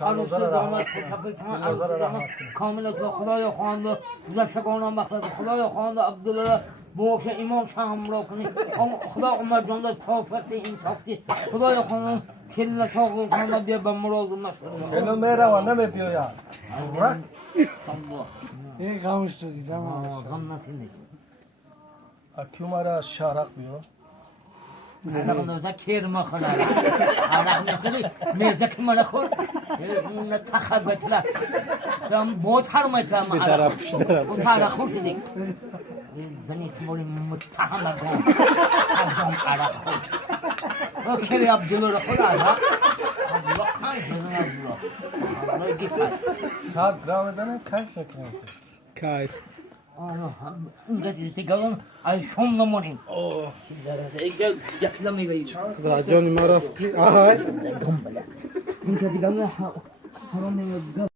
عروسی داماد کامل تو خدای خوانده گذشتگانان بخیر خدای خوانده عبدالله بوش امام شاه همراه کنی خدا عمر جانده کافرت این ساختی خدای خوانده کل ساقو کنه بیا به مراد مشهور کلو میره و نمیپیوید این خاموش تو دیدم غم نتینی اکیو مرا شارق بیو عرق نوزه کیر ما خونه عرق نخوری میزه که من خور اون تخه گتله شما بود هر میتونم اون عرق خور شدی زنی تموری متهم گم تقدام عرق خور کلی عبدالله خود عرق عبدالله کن شدن عبدالله گیتر 100 گرم بزنه کیف میکنه کیف اینجا دیگه ای شم نمونیم اینجا یکلا میگویی جانی ما رفتی آهای اینجا دیگه حرام نمیگویی